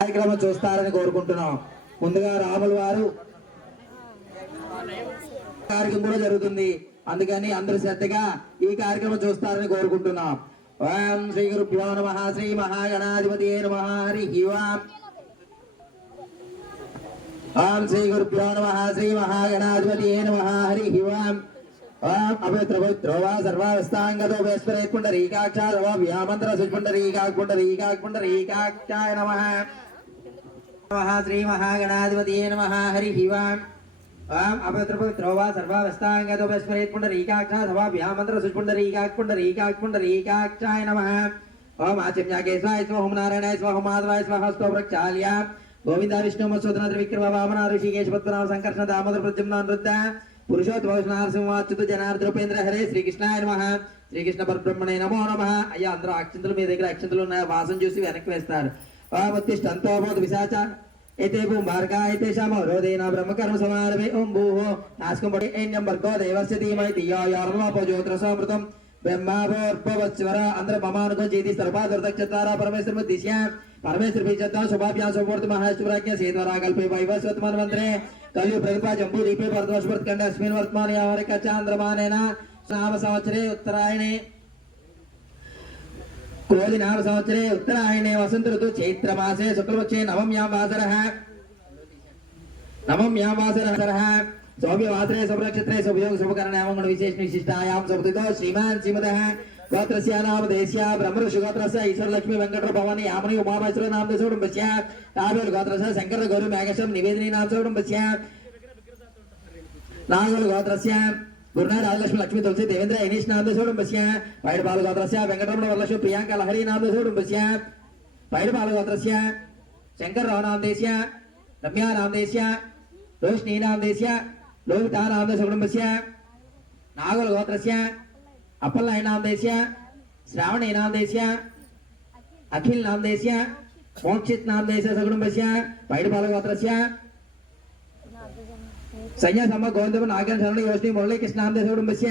కార్యక్రమం చూస్తారని కోరుకుంటున్నాం. ముందుగా రాముల వారు కార్యక్రమం కూడా జరుగుతుంది, అందుకని అందరూ శ్రద్ధగా ఈ కార్యక్రమం చూస్తారని కోరుకుంటున్నాం. ఓం శ్రీ గురుభ్యో నమః. శ్రీ మహాగణాధిపతయే నమః. హరి ఓం. ఓం శ్రీ గురుభ్యో నమః. శ్రీ మహాగణాధిపతయే నమః. హరి ఓం. ఓం అపవిత్రపవిత్రో వా సర్వావస్థాంగతో వేశ్వరేత్ పుండరీకాక్షాయ వా వ్యామంత్ర పుండరీకాక్షాయ నమః. శ్రీ మహాగణాధిపతయే నమః. హరి ఓం. ఓం అపవిత్రపవిత్రో వా సర్వావస్థాంగతో వేశ్వరేత్ పుండరీకాక్షాయ వా వ్యామంత్ర పుండరీకాక్షాయ నమః. ఓం ఆచమ్యాకేశ్వాయ స్వ. ఓం నారాయణాయ స్వ. ఓం మాధవాయ స్వ. హస్తో ప్రక్షాళ్య గోవింద విష్ణు మత్స్యోధన త్రివిక్రమ వామన ఋషికేశ పద్మనాభ సంకర్షణ దామోదర ప్రద్యుమ్న నృత్య పురుషోత్తమ నరసింహాచ్యుత జనార్దన ఉపేంద్ర హరే శ్రీకృష్ణాయ నమః. శ్రీకృష్ణ పరబ్రహ్మణే నమో నమః. అయ్యా అందరూ అక్షంతలు మీ దగ్గర అక్షంతలు ఉన్నాయి, వాసన చూసి వెనక్కి వేస్తారు. ఓతిష్టంతోబోధ విశాచ ఏతే భూంభార్గా ఏతేషామ రోదేన బ్రహ్మకర్మ సమారభే. ఓం భూః నాస్కం పడి ఏన్యం భర్గో దేవస్య ధీమహి ధియో యో నః ప్రచోదయాత్. బ్రహ్మాభోర్భవత్స్వర అంధ్ర మమానుగో చేతి సర్వాదుర్దక్షతారా పరమేశ్వర దిశ్య పరమేశ్వర బీజత్తా శుభాభ్యాం శుభమూర్తి మహాష్టుప్రాజ్ఞ సేద్వరా కల్పే వైవస్వత్మన్వంతరే కలియు ప్రతిపా జంబూ దీపే భరద్వాజవర్తకండే అస్మిన్ వర్తమాన యావరిక చాంద్రమానేన నామ సంవత్సరే ఉత్తరాయణే క్రోధి నామ సంవత్సరే ఉత్తరాయణే వసంత ఋతు చైత్రమాసే శుక్లపక్షే నవమ్యాం వాసరః सौम्यवासरे शुभनक्षत्रे शुभयोग शुभकरणामंगल विशेष विशिष्टायां शुभदितो श्रीमान श्रीमतः गोत्रस्य नाम देश्या ब्रह्मऋषि गोत्रस्य ईश्वर लक्ष्मी वेंकटेश्वर भवानी यामनी उमामहेश्वर नाम देशोडुंबस्य ताबेल गोत्रस्य शंकर गौरी मेघशम निवेदिनी नाम देशोडुंबस्य नागल गोत्रस्य गुरुनाथ राजलक्ष्मी लक्ष्मी तुलसी देवेंद्र इनीश नाम देशोडुंबस्य पैडपाल गोत्रस्य वेंकटरमण वरलक्ष्मी प्रियांका लहरी नाम देशोडुंबस्य पैडपाल गोत्रस्य शंकर राव नाम देश्या रम्या नाम देश्या रोशनी नाम देश्या लोहिता नाम कुटुंबस्य नागल गोत्रस्य अप्पल्लाय नाम देश्य श्रावणी नाम देश्य अखिल नाम देश्य मोक्षित नाम देश्य कुटुंबस्य पैडपाल गोत्रस्य संज्ञा सम गोविंद नागन शरण योशनी मुरली कृष्ण नाम देश्य कुटुंबस्य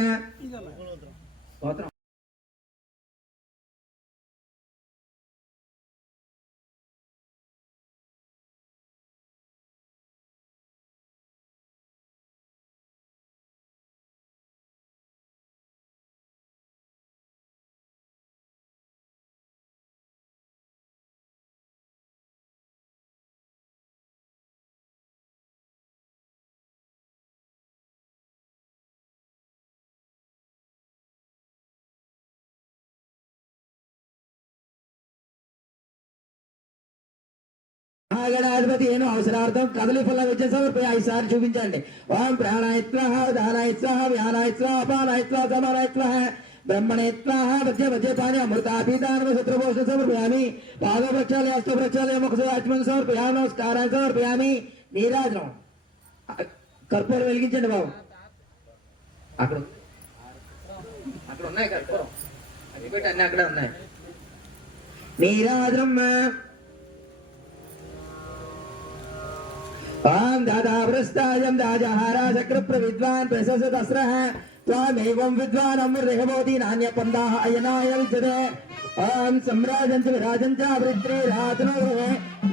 गोत्र గణాధిపతి ఏను అవసరార్థం కదలి ఫల విద్య సమర్పయ ఈసారి చూపించండి. ఓం ప్రాణాయత్వః ఉదానాయత్వః వ్యానాయత్వః అపానాయత్వః సమానాయత్వః బ్రహ్మణేత్వః మధ్య మధ్యపాని అమృతాపీతాన శత్రుభోష సమర్పయామి. పాదవృక్షాలయ అష్టవృక్షాలయ ముఖాచమన సమర్పయామి. నమస్కారాన్ని సమర్పయామి. నీరాజనం కర్పూరం వెలిగించండి బాబు. అక్కడ అక్కడ ఉన్నాయి కర్పూరం, అవి పెట్టి అన్ని అక్కడ ఉన్నాయి. నీరాజనం ओम दादा वृस्तायं दाजहारा चक्र प्रविद्वान् प्रशस्तस्रः त्वामेवं विद्वान् अमृतभवति नान्य पंदाः अयनाय विद्यते. ओम सम्राजं च विराजं च वृद्रे राजनो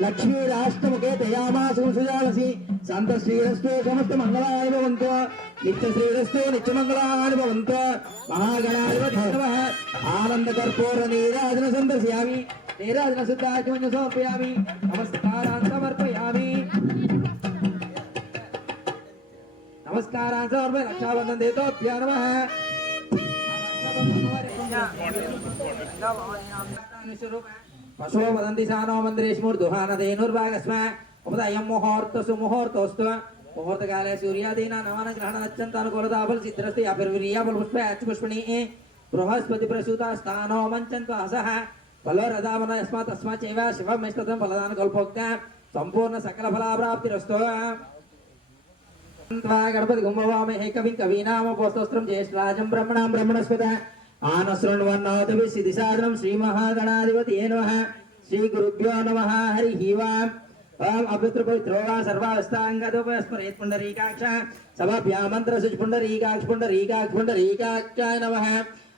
लक्ष्मी राष्ट्रमुखे तयामासु सुजालसि शांत श्रीरस्तु समस्त मंगलानि भवन्तु. नित्य श्रीरस्तु नित्य मंगलानि भवन्तु. महागणाधिपतये नमः. आनंद कर्पूर नीराजन संदर्शयामि. नीराजन सिद्धाचमन समर्पयामि. नमस्कारान् समर्पयामि. नमस्कारान् समर्पयामि. रक्षाबंधन देतोभ्यो नमः. पशो वदन्ति सानो मन्दिरेश्मुर्दुहानधेनुर्भागस्म उपदयं मुहूर्तसु मुहूर्तोस्तु. मुहूर्तकाले सूर्यादीना नवान ग्रहण नच्छन्तानुकूलता फल सिद्धिरस्ति अभिर्वीर्या फलपुष्पे अच्युपुष्पिणी बृहस्पति प्रसूता स्थानो मञ्चन्त्वासः फलो रदामन यस्मात् तस्मात् चैव शिवमेस्ततं फलदान कल्पोक्ता संपूर्ण सकल फलाप्राप्तिरस्तु. गणपति गुम्भवामहे कविं कवीनामपोस्तोत्रं ज्येष्ठराजं ब्रह्मणां ब्रह्मणस्पतः आनशृण्वन्नोतभिः सिद्धिसाधनं श्रीमहागणाधिपतये नमः. శ్రీ గురుభ్యో నమః హరి ఓం ఓం అపవిత్ర పవిత్రో వా సర్వావస్థాంగదోపస్మరేత్ పుండరీకాక్ష సభాభ్యామంత్రశుచ్ పుండరీకాక్షాయ నమః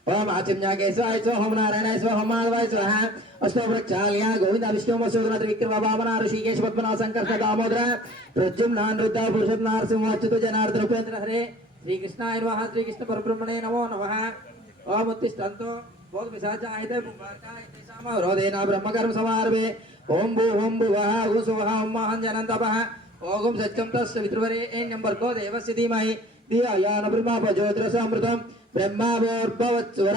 ఓం ఆచమ్యాకేశాయ స్వహం నారాయణాయ స్వహం మాధవాయ స్వహ అష్టో వృక్షాల్య గోవింద విష్ణు మసూదన త్రివిక్రమ వామన ఋషికేశ పద్మనాభ సంకర్షణ దామోదర ప్రద్యుమ్నానృత పురుషోత్త నారసింహ అచ్యుత జనార్దన ఉపేంద్ర హరే శ్రీకృష్ణాయ నమః శ్రీకృష్ణ పరబ్రహ్మణే నమో నమః ఓం ఉత్తిష్టంతో బోధ పిశాచాయతే పుంభార్కాయ రోదేన బ్రహ్మకర్మ సమారభే ఓం భువః భువః ఓం మహంజనంతపః ఓం సత్యం తస్య వితృవరేణ్యం భర్గో దేవస్య ధీమహి ధియాయాన బ్రహ్మపజోత్రసామృతం బ్రహ్మావోర్భవత్సుర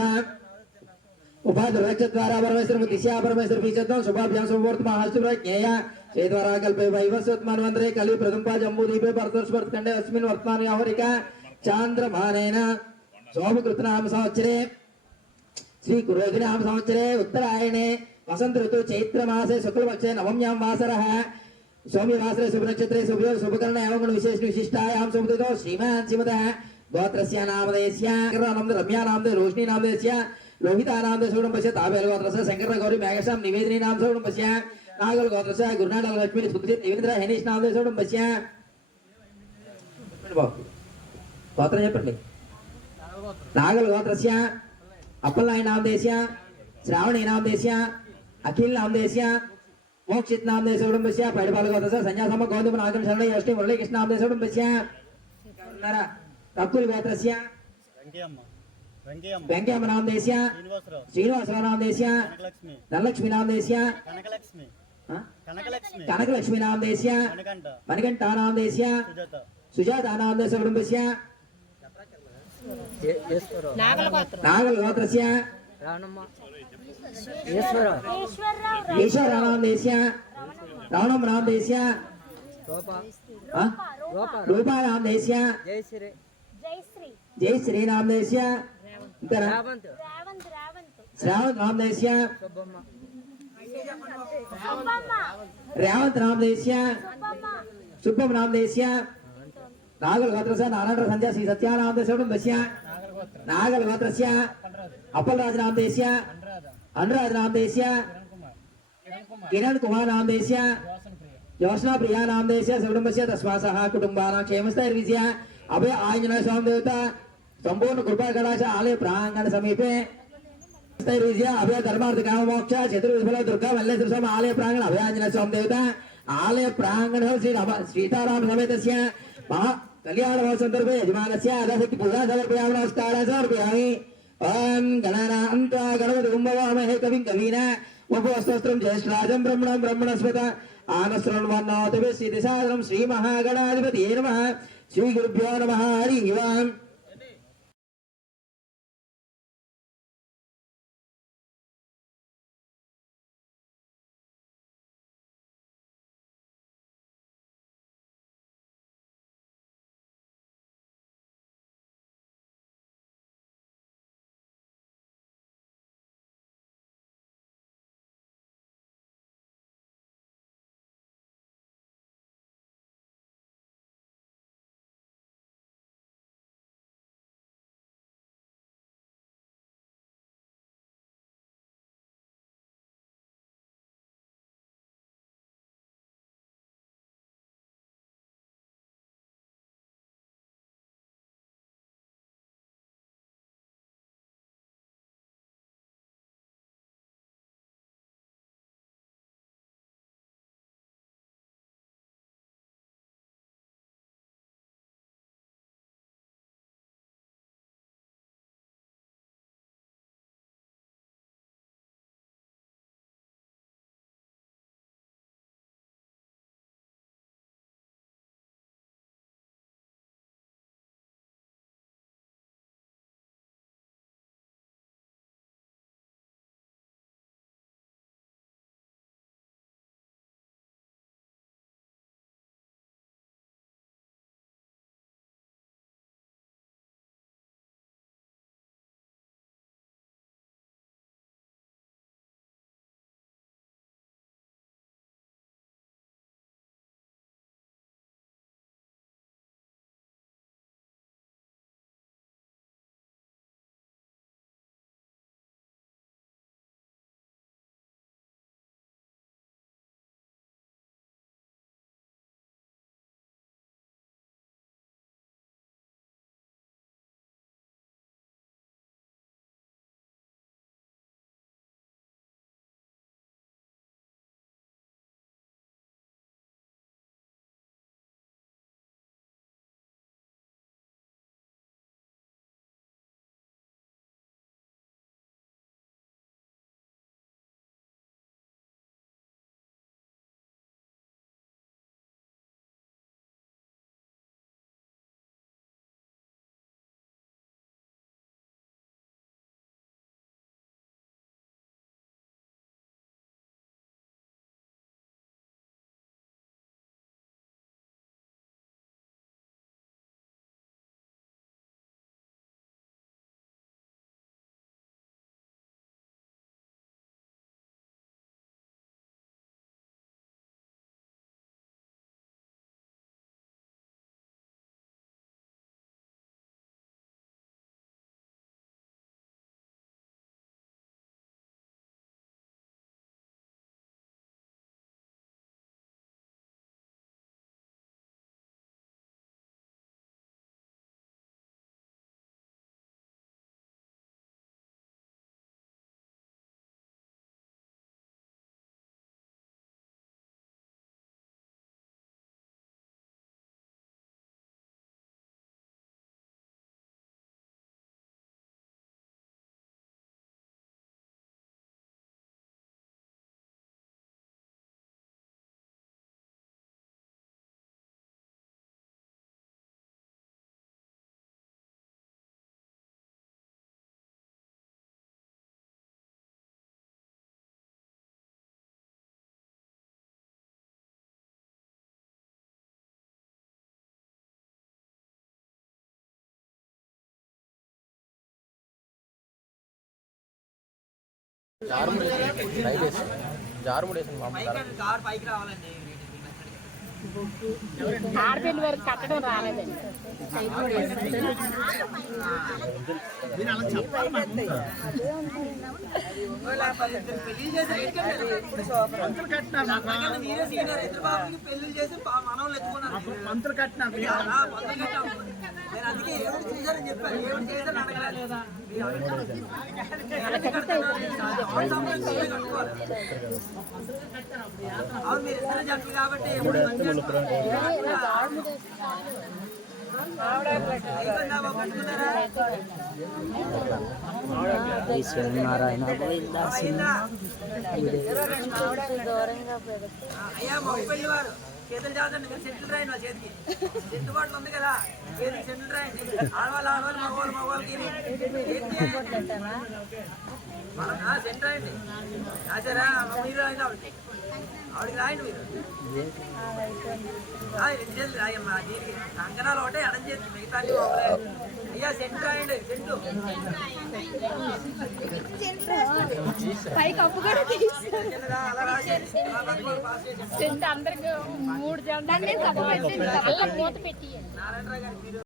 ఉపాధురక్షద్వారా పరమేశ్వర దిశా పరమేశ్వర పీచత్వం శుభాభ్యాం శుభముహూర్తమస్తు ప్రజ్ఞేయ చేద్వారా కల్పే వైవస్వత్మన్వంతరే కలి ప్రథంపా జంబూదీపే పరదర్శవర్తఖండే అస్మిన్ వర్తమాని ఆవరిక చాంద్రమానేన శోభకృతనామ సంవత్సరే శ్రీ కురోధినామ సంవత్సరే ఉత్తరాయణే వసంత ఋతు చైత్ర మాసే శుక్లపక్షే నవమ్యాం వాసరః సౌమ్యవాసరే శుభనక్షత్రే శుభకరణ ఏవం విశేష విశిష్టాయాం శుభదితో శ్రీమాన్ శ్రీమతః గోత్రస్య నామధేయస్య శంకరనామదే రమ్యానామదే రోహిణీ నామధేయస్య లోహితానామదే శుభంపస్య తాబేల గోత్రస్య శంకర గౌరీ మేఘశాం నివేదినీ నామ శుభంపస్య నాగల గోత్రస్య గురునాడల లక్ష్మీ సుఖజిత్ నివేంద్ర హేనీష్ నామదే శుభంపస్య గోత్రం చెప్పండి నాగల గోత్రస్య అప్పలనాయ నామధేయస్య శ్రావణీ నామధేయస్య అఖిల్ నామధేయస్య మోక్షిత్ నామధేయ శుభంపస్య పైడపాల గోత్రస్య సంధ్యాసమ గౌతమ నాగం శరణ యోష్టి మురళీకృష్ణ నామధేయ శుభంపస్య రకుల్ గోత్రస్య వెంకయ్యమ్మ నామధేయస్య శ్రీనివాసరావు నామధేయస్య ధనలక్ష్మి నామధేయస్య కనకలక్ష్మి నామధేయస్య మణికంఠ నామధేయస్య సుజాత నామధేయ శుభంపస్య నాగల గోత్రస్య ఈశ్వర నామధేయస్య రావణమ్మ నామధేయస్య రూపా నామధేయస్య జయశ్రీ నామధేయస్య శ్రావంత్ నామధేయస్య రేవంత్ నామధేయస్య సుబ్బమ్మ నామధేయస్య నాగల గోత్రస్య నారాయణ సంధ్యా శ్రీ సత్యానామధేయ శుభంపస్య నాగల గోత్రస్య అప్పలరాజు నామధేయస్య అనురాధ నామధేయస్య కిరణ్ కుమార్ నామధేయస్య జ్యోత్స్నా ప్రియా నామధేయస్య శుభంపస్య తస్మాసః కుటుంబానాం క్షేమస్థైర్విజయ అభయ ఆంజనేయ స్వామి దేవత సంపూర్ణ కృపా కళాశ ఆలయ ప్రాంగణ సమీపే స్థైర్విజయ అభయ ధర్మార్థ కామ మోక్ష చతుర్విధుల దుర్గా మల్లేశ్వర స్వామి ఆలయ ప్రాంగణ అభయ ఆంజనేయ స్వామి దేవత ఆలయ ప్రాంగణ శ్రీ సీతారామ సమేతస్య మహా కళ్యాణ సందర్భే యజమానస్య అధశక్తి పూజా సమర్పయామి నమస్కారం సమర్పయామి ఓం గణనాంతా గణపతి ఉంభవామహే కవిం కవీన ఉపవస్తోత్రం జ్యేష్ఠరాజం బ్రహ్మణం బ్రహ్మణస్పత ఆనశ్రవణమన్నోతవే శ్రీసాదనం శ్రీ మహాగణాధిపతి నమః శ్రీ గురుభ్యో నమః హరి ఓం పైకి రావాలండి. ఆడపిల్లి వరకు కట్టడం రాలేదండి. పెళ్లి చేసి మనవలు ఎత్తుకున్నారు. పంతులు కట్టినారు. నేను అందుకే ఏమిటి చేశారని చెప్పాను. ఏమిటి చేశారని అడగలేదా? అవును, మీరు ఇద్దరు జంటలు కాబట్టి అయ్యా మగ పెళ్లి వారు చేతులు చేద్దండి. మీరు సెంట్లు రాయండి. వాళ్ళ చేతికి చెట్టుబాట్లు ఉంది కదా, చేతికి సెంట్లు రాయండి. ఆడవాళ్ళు మగవాళ్ళకి సెంట్ రాయండి. రాశారా? మీరు రాయండి. ఆవిడకి రాయండి. మీరు రెండు చేతులు రాయమ్మా. దీనికి కంకణాలు ఒకటే ఎడం చేతి, మిగతా అయ్యా సెంట్ రాయండి. అలా రాసేయండి. అందరికి 3 జెండా మూత పెట్టి నారాయణరావు గారు మీరు